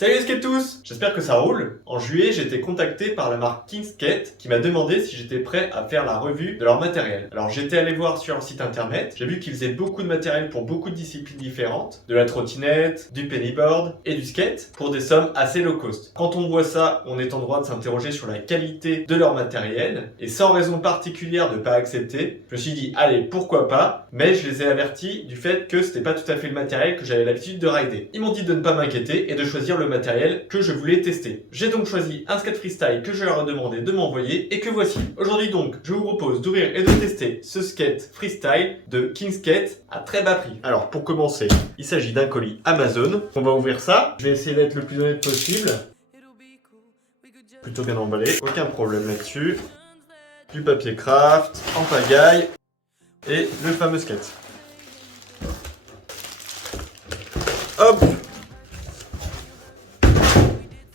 Salut les skateurs, j'espère que ça roule. En juillet, j'ai été contacté par la marque KingSkate qui m'a demandé si j'étais prêt à faire la revue de leur matériel. Alors j'étais allé voir sur leur site internet, j'ai vu qu'ils faisaient beaucoup de matériel pour beaucoup de disciplines différentes, de la trottinette, du pennyboard et du skate, pour des sommes assez low cost. Quand on voit ça, on est en droit de s'interroger sur la qualité de leur matériel, et sans raison particulière de pas accepter, je me suis dit allez, pourquoi pas, mais je les ai avertis du fait que c'était pas tout à fait le matériel que j'avais l'habitude de rider. Ils m'ont dit de ne pas m'inquiéter et de choisir le matériel que je voulais tester. J'ai donc choisi un skate freestyle que je leur ai demandé de m'envoyer et que voici. Aujourd'hui donc, je vous propose d'ouvrir et de tester ce skate freestyle de KingSkate à très bas prix. Alors pour commencer, il s'agit d'un colis Amazon. On va ouvrir ça. Je vais essayer d'être le plus honnête possible. Plutôt bien emballé, aucun problème là-dessus. Du papier craft, en pagaille et le fameux skate. Hop!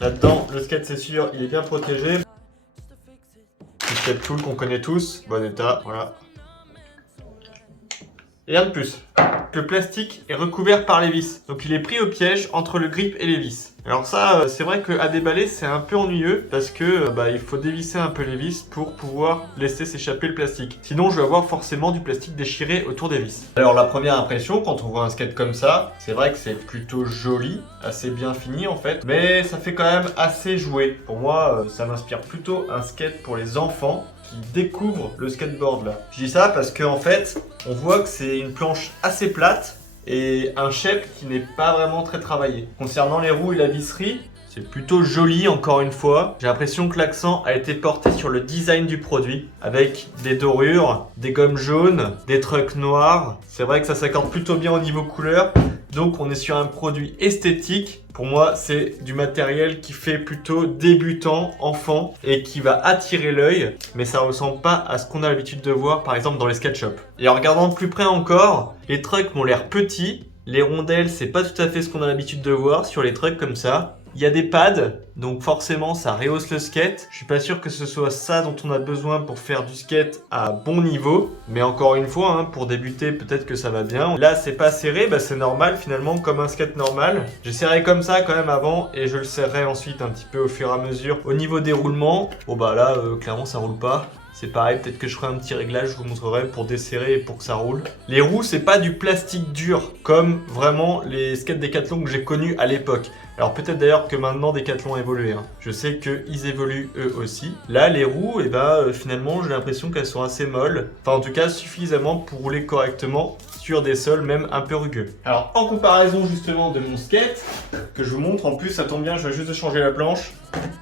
Là-dedans, le skate c'est sûr, il est bien protégé. Le skate tool qu'on connaît tous, bon état, voilà. Et rien de plus. Le plastique est recouvert par les vis, donc il est pris au piège entre le grip et les vis. Alors ça, c'est vrai qu'à déballer, c'est un peu ennuyeux parce que il faut dévisser un peu les vis pour pouvoir laisser s'échapper le plastique. Sinon, je vais avoir forcément du plastique déchiré autour des vis. Alors la première impression, quand on voit un skate comme ça, c'est vrai que c'est plutôt joli, assez bien fini en fait, mais ça fait quand même assez joué. Pour moi, ça m'inspire plutôt un skate pour les enfants qui découvrent le skateboard là. Je dis ça parce qu'en fait, on voit que c'est une planche assez plate et un shape qui n'est pas vraiment très travaillé. Concernant les roues et la visserie, c'est plutôt joli encore une fois. J'ai l'impression que l'accent a été porté sur le design du produit avec des dorures, des gommes jaunes, des trucks noirs. C'est vrai que ça s'accorde plutôt bien au niveau couleur. Donc on est sur un produit esthétique. Pour moi, c'est du matériel qui fait plutôt débutant, enfant et qui va attirer l'œil. Mais ça ressemble pas à ce qu'on a l'habitude de voir par exemple dans les skate shops. Et en regardant de plus près encore, les trucks m'ont l'air petits. Les rondelles, c'est pas tout à fait ce qu'on a l'habitude de voir sur les trucks comme ça. Il y a des pads, donc forcément ça rehausse le skate. Je suis pas sûr que ce soit ça dont on a besoin pour faire du skate à bon niveau. Mais encore une fois, pour débuter, peut-être que ça va bien. Là, c'est pas serré, c'est normal finalement, comme un skate normal. J'ai serré comme ça quand même avant et je le serrerai ensuite un petit peu au fur et à mesure. Au niveau des roulements, là, clairement ça roule pas. C'est pareil, peut-être que je ferai un petit réglage, je vous montrerai pour desserrer et pour que ça roule. Les roues, c'est pas du plastique dur, comme vraiment les skates Decathlon que j'ai connus à l'époque. Alors peut-être d'ailleurs que maintenant Decathlon a évolué. Je sais qu'ils évoluent eux aussi. Là, les roues, finalement, j'ai l'impression qu'elles sont assez molles. Enfin, en tout cas, suffisamment pour rouler correctement sur des sols même un peu rugueux. Alors, en comparaison justement de mon skate, que je vous montre, en plus, ça tombe bien, je vais juste changer la planche.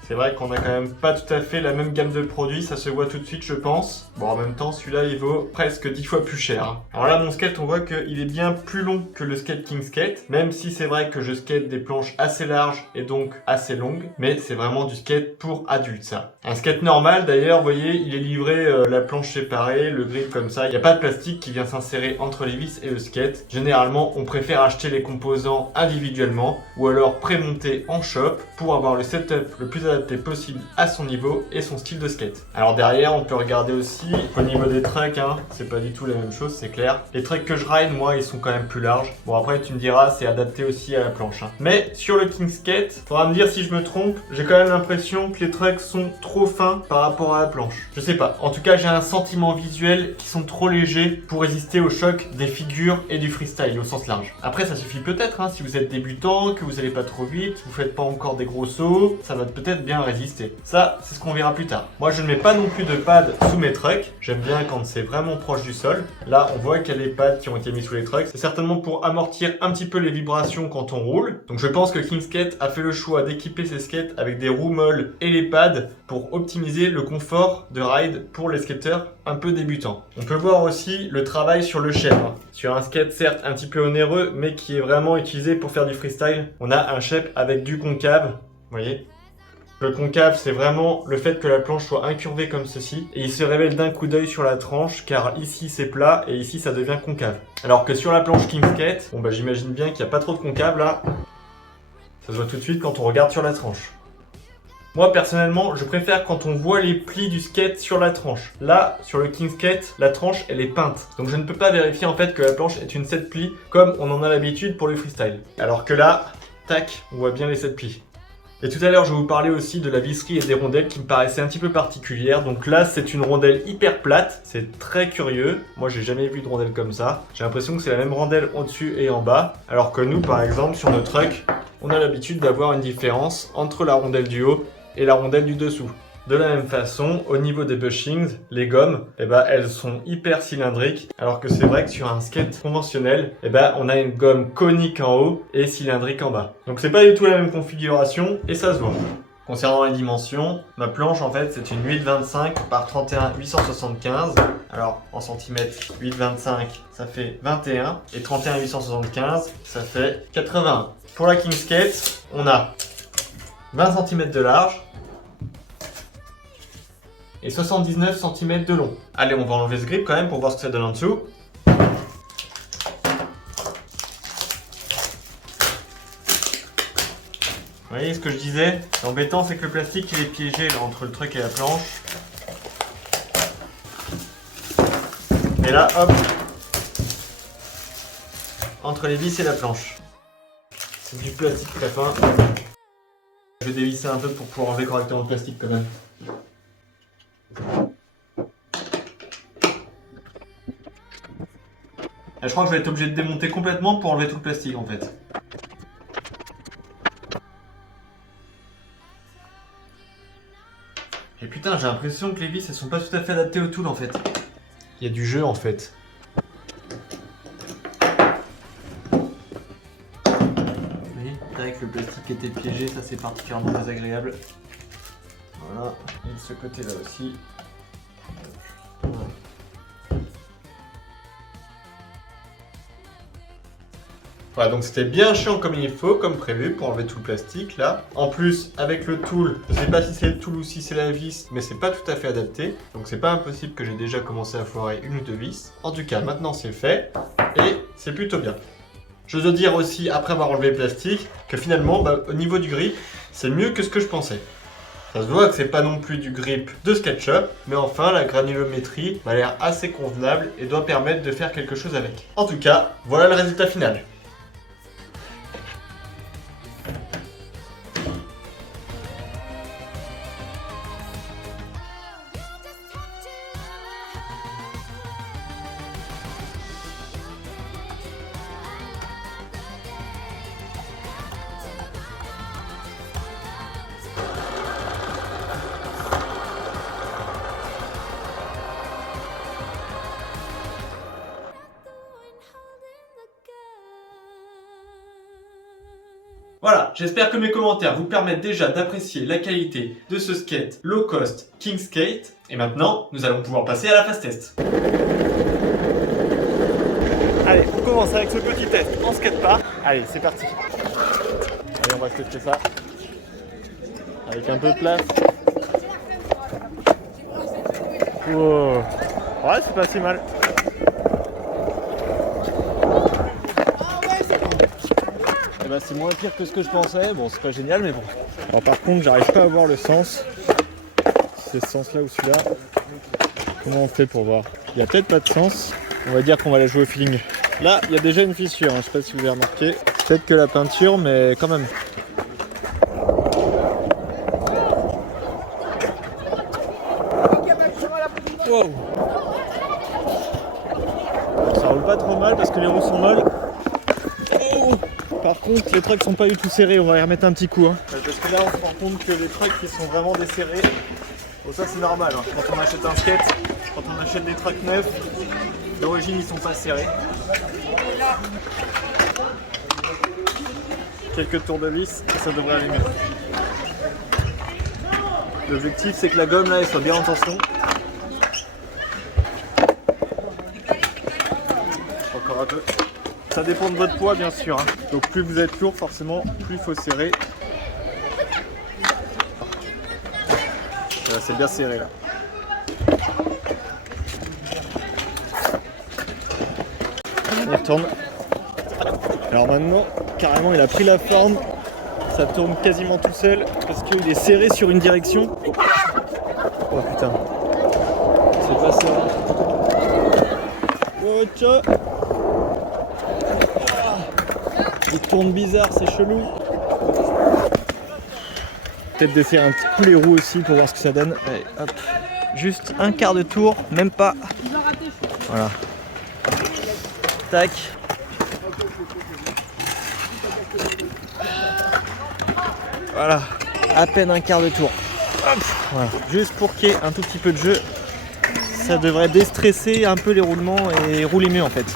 C'est vrai qu'on a quand même pas tout à fait la même gamme de produits, ça se voit tout de suite je pense. Bon, en même temps celui-là il vaut presque 10 fois plus cher. Alors là mon skate, on voit qu'il est bien plus long que le skate KingSkate, même si c'est vrai que je skate des planches assez larges et donc assez longues, mais c'est vraiment du skate pour adultes ça. Un skate normal d'ailleurs, vous voyez, il est livré la planche séparée, le grip comme ça, il n'y a pas de plastique qui vient s'insérer entre les vis et le skate. Généralement on préfère acheter les composants individuellement ou alors prémonter en shop pour avoir le setup le plus adapté possible à son niveau et son style de skate. Alors derrière, on peut regarder aussi au niveau des trucks, c'est pas du tout la même chose, c'est clair. Les trucks que je ride, moi, ils sont quand même plus larges. Bon, après, tu me diras, c'est adapté aussi à la planche. Mais sur le KingSkate, faudra me dire si je me trompe, j'ai quand même l'impression que les trucks sont trop fins par rapport à la planche. Je sais pas. En tout cas, j'ai un sentiment visuel qu'ils sont trop légers pour résister au choc des figures et du freestyle au sens large. Après, ça suffit peut-être, si vous êtes débutant, que vous allez pas trop vite, vous faites pas encore des gros sauts, ça va peut-être bien résister. Ça, c'est ce qu'on verra plus tard. Moi, je ne mets pas non plus de pads sous mes trucks. J'aime bien quand c'est vraiment proche du sol. Là, on voit qu'il y a des pads qui ont été mis sous les trucks. C'est certainement pour amortir un petit peu les vibrations quand on roule. Donc, je pense que KingSkate a fait le choix d'équiper ses skates avec des roues molles et les pads pour optimiser le confort de ride pour les skateurs un peu débutants. On peut voir aussi le travail sur le shape. Sur un skate certes un petit peu onéreux, mais qui est vraiment utilisé pour faire du freestyle. On a un shape avec du concave. Vous voyez ? Le concave, c'est vraiment le fait que la planche soit incurvée comme ceci. Et il se révèle d'un coup d'œil sur la tranche, car ici c'est plat et ici ça devient concave. Alors que sur la planche KingSkate, j'imagine bien qu'il n'y a pas trop de concave là. Ça se voit tout de suite quand on regarde sur la tranche. Moi personnellement, je préfère quand on voit les plis du skate sur la tranche. Là, sur le KingSkate, la tranche elle est peinte. Donc je ne peux pas vérifier en fait que la planche est une 7 plis comme on en a l'habitude pour le freestyle. Alors que là, tac, on voit bien les 7 plis. Et tout à l'heure, je vous parlais aussi de la visserie et des rondelles qui me paraissaient un petit peu particulières. Donc là, c'est une rondelle hyper plate. C'est très curieux. Moi, j'ai jamais vu de rondelle comme ça. J'ai l'impression que c'est la même rondelle au-dessus et en bas. Alors que nous, par exemple, sur nos trucks, on a l'habitude d'avoir une différence entre la rondelle du haut et la rondelle du dessous. De la même façon, au niveau des bushings, les gommes, elles sont hyper cylindriques, alors que c'est vrai que sur un skate conventionnel, on a une gomme conique en haut et cylindrique en bas. Donc c'est pas du tout la même configuration et ça se voit. Concernant les dimensions, ma planche en fait c'est une 8,25 par 31 875. Alors en centimètres, 8,25 ça fait 21 et 31 875 ça fait 81. Pour la King Skate, on a 20 cm de large et 79 cm de long. Allez, on va enlever ce grip quand même pour voir ce que ça donne en dessous. Vous voyez ce que je disais? L'embêtant c'est que le plastique il est piégé là, entre le truc et la planche. Et là, hop, entre les vis et la planche. C'est du plastique très fin. Je vais dévisser un peu pour pouvoir enlever correctement le plastique quand même. Et je crois que je vais être obligé de démonter complètement pour enlever tout le plastique en fait. Et putain, j'ai l'impression que les vis elles sont pas tout à fait adaptées au tool en fait. Il y a du jeu en fait. Vous voyez, avec le plastique était piégé, ça c'est particulièrement désagréable. Voilà, et de ce côté là aussi. Voilà, donc c'était bien chiant comme il faut, comme prévu, pour enlever tout le plastique là. En plus, avec le tool, je sais pas si c'est le tool ou si c'est la vis, mais c'est pas tout à fait adapté. Donc c'est pas impossible que j'ai déjà commencé à foirer une ou deux vis. En tout cas, maintenant c'est fait, et c'est plutôt bien. Je dois dire aussi, après avoir enlevé le plastique, que finalement, au niveau du grip, c'est mieux que ce que je pensais. Ça se voit que c'est pas non plus du grip de SketchUp, mais enfin la granulométrie m'a l'air assez convenable et doit permettre de faire quelque chose avec. En tout cas, voilà le résultat final. Voilà, j'espère que mes commentaires vous permettent déjà d'apprécier la qualité de ce skate low cost King Skate. Et maintenant, nous allons pouvoir passer à la phase test. Allez, on commence avec ce petit test en skatepark. Allez, c'est parti. Allez, on va tester ça. Avec un peu de place. Wow. Ouais, c'est pas si mal. C'est moins pire que ce que je pensais, bon c'est pas génial mais bon. Alors par contre j'arrive pas à voir le sens. C'est ce sens là ou celui-là. Comment on fait pour voir? Il y a peut-être pas de sens. On va dire qu'on va la jouer au feeling. Là il y a déjà une fissure, hein. Je sais pas si vous avez remarqué. Peut-être que la peinture mais quand même. Wow. Ça roule pas trop mal parce que les roues sont molles. Par contre, les trucks sont pas du tout serrés, on va y remettre un petit coup. Hein. Parce que là, on se rend compte que les trucks ils sont vraiment desserrés. Bon, ça c'est normal, hein. Quand on achète un skate, quand on achète des trucks neufs, d'origine ils sont pas serrés. Quelques tours de vis, et ça devrait aller mieux. L'objectif c'est que la gomme là elle soit bien en tension. Encore un peu. Ça dépend de votre poids bien sûr, hein. Donc plus vous êtes lourd forcément, plus il faut serrer. C'est bien serré là. On y retourne. Alors maintenant, carrément il a pris la forme. Ça tourne quasiment tout seul parce qu'il est serré sur une direction. Oh putain. C'est pas serré. Oh tcha. Il tourne bizarre, c'est chelou. peut-être d'essayer un petit coup les roues aussi pour voir ce que ça donne. Allez, hop. Juste un quart de tour, même pas. Voilà. Tac. Voilà. À peine un quart de tour. Hop. Voilà. Juste pour qu'il y ait un tout petit peu de jeu. Ça devrait déstresser un peu les roulements et rouler mieux en fait.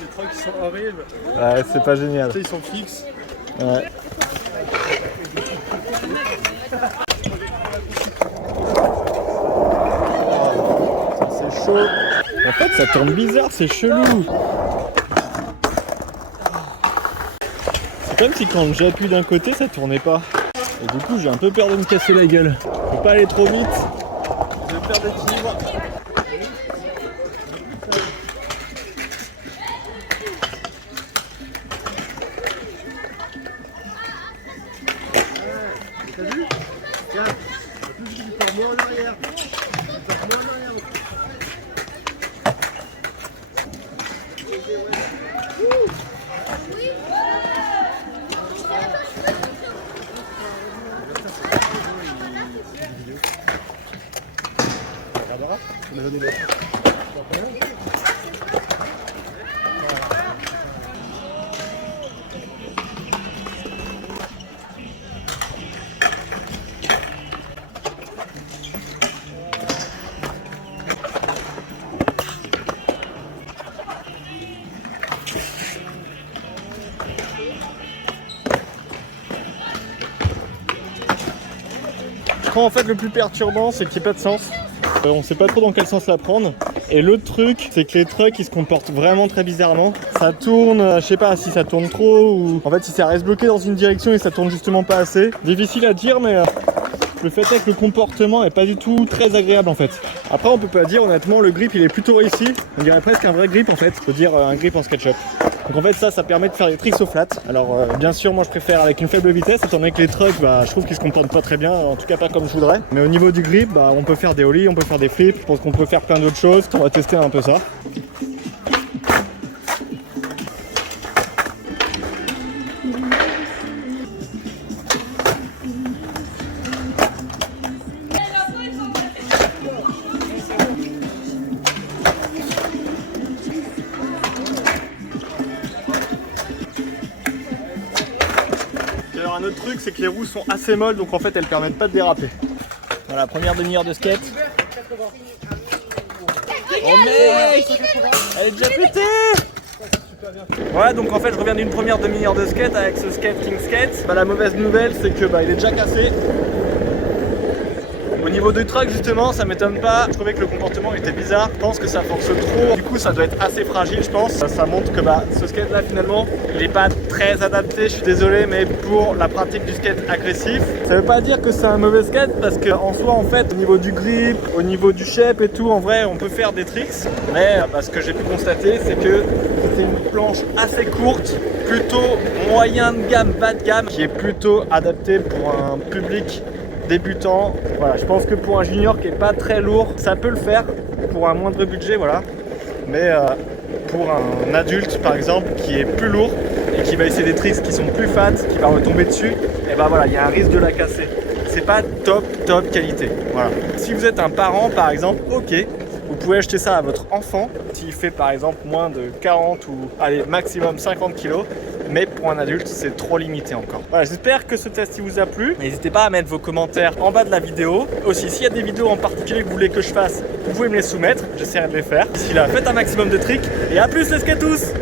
Les trucks sont horribles. Ouais, c'est pas génial. Tu sais, ils sont fixes. Ouais. Ça c'est chaud. En fait ça tourne bizarre, c'est chelou. C'est comme si quand j'appuie d'un côté ça tournait pas. Et du coup j'ai un peu peur de me casser la gueule. Faut pas aller trop vite. Je vais perdre l'équilibre. T'as vu? Regarde. En plus, tu pars moins en arrière. Tu pars moins en arrière. Regardera. On a donné le... En fait le plus perturbant c'est qu'il n'y ait pas de sens. On sait pas trop dans quel sens la prendre. Et l'autre truc c'est que les trucks ils se comportent vraiment très bizarrement. Ça tourne, je sais pas si ça tourne trop ou en fait si ça reste bloqué dans une direction et ça tourne justement pas assez. Difficile à dire mais le fait est que le comportement est pas du tout très agréable en fait. Après on peut pas dire honnêtement le grip il est plutôt réussi. On dirait presque un vrai grip en fait. On peut dire un grip en SketchUp. Donc en fait ça permet de faire des tricks au flat. Alors bien sûr moi je préfère avec une faible vitesse étant donné que les trucks je trouve qu'ils se comportent pas très bien, en tout cas pas comme je voudrais. Mais au niveau du grip on peut faire des ollies, on peut faire des flips, je pense qu'on peut faire plein d'autres choses. On va tester un peu ça. Alors un autre truc c'est que les roues sont assez molles donc en fait elles permettent pas de déraper. Voilà, première demi-heure de skate. Oh mec, elle est déjà pétée. Voilà donc en fait je reviens d'une première demi-heure de skate avec ce Skate King Skate. La mauvaise nouvelle c'est que il est déjà cassé. Au niveau du truck justement ça m'étonne pas, je trouvais que le comportement était bizarre, je pense que ça force trop, du coup ça doit être assez fragile je pense. Ça montre que ce skate là finalement il est pas très adapté, je suis désolé mais pour la pratique du skate agressif. Ça veut pas dire que c'est un mauvais skate parce qu'en soi en fait au niveau du grip, au niveau du shape et tout en vrai on peut faire des tricks. Mais ce que j'ai pu constater c'est que c'est une planche assez courte, plutôt moyen de gamme, bas de gamme, qui est plutôt adaptée pour un public débutant. Voilà, je pense que pour un junior qui est pas très lourd, ça peut le faire pour un moindre budget, voilà. Mais pour un adulte par exemple qui est plus lourd et qui va essayer des tricks qui sont plus fat, qui va retomber dessus, et voilà, il y a un risque de la casser. C'est pas top qualité. Voilà. Si vous êtes un parent par exemple, ok, vous pouvez acheter ça à votre enfant s'il fait par exemple moins de 40 ou allez maximum 50 kg. Mais pour un adulte c'est trop limité encore. Voilà, j'espère que ce test il vous a plu. N'hésitez pas à mettre vos commentaires en bas de la vidéo. Aussi s'il y a des vidéos en particulier que vous voulez que je fasse, vous pouvez me les soumettre, j'essaierai de les faire. D'ici là, faites un maximum de tricks et à plus les skatous.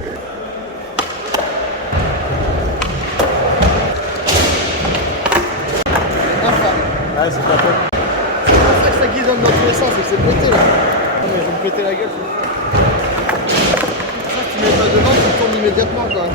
Ah c'est pas top. C'est pour ça que ça guidonne dans tous les sens et c'est pété là. Ah mais ils vont me péter la gueule. C'est pour ça que tu mets pas devant, tu tournes immédiatement quoi.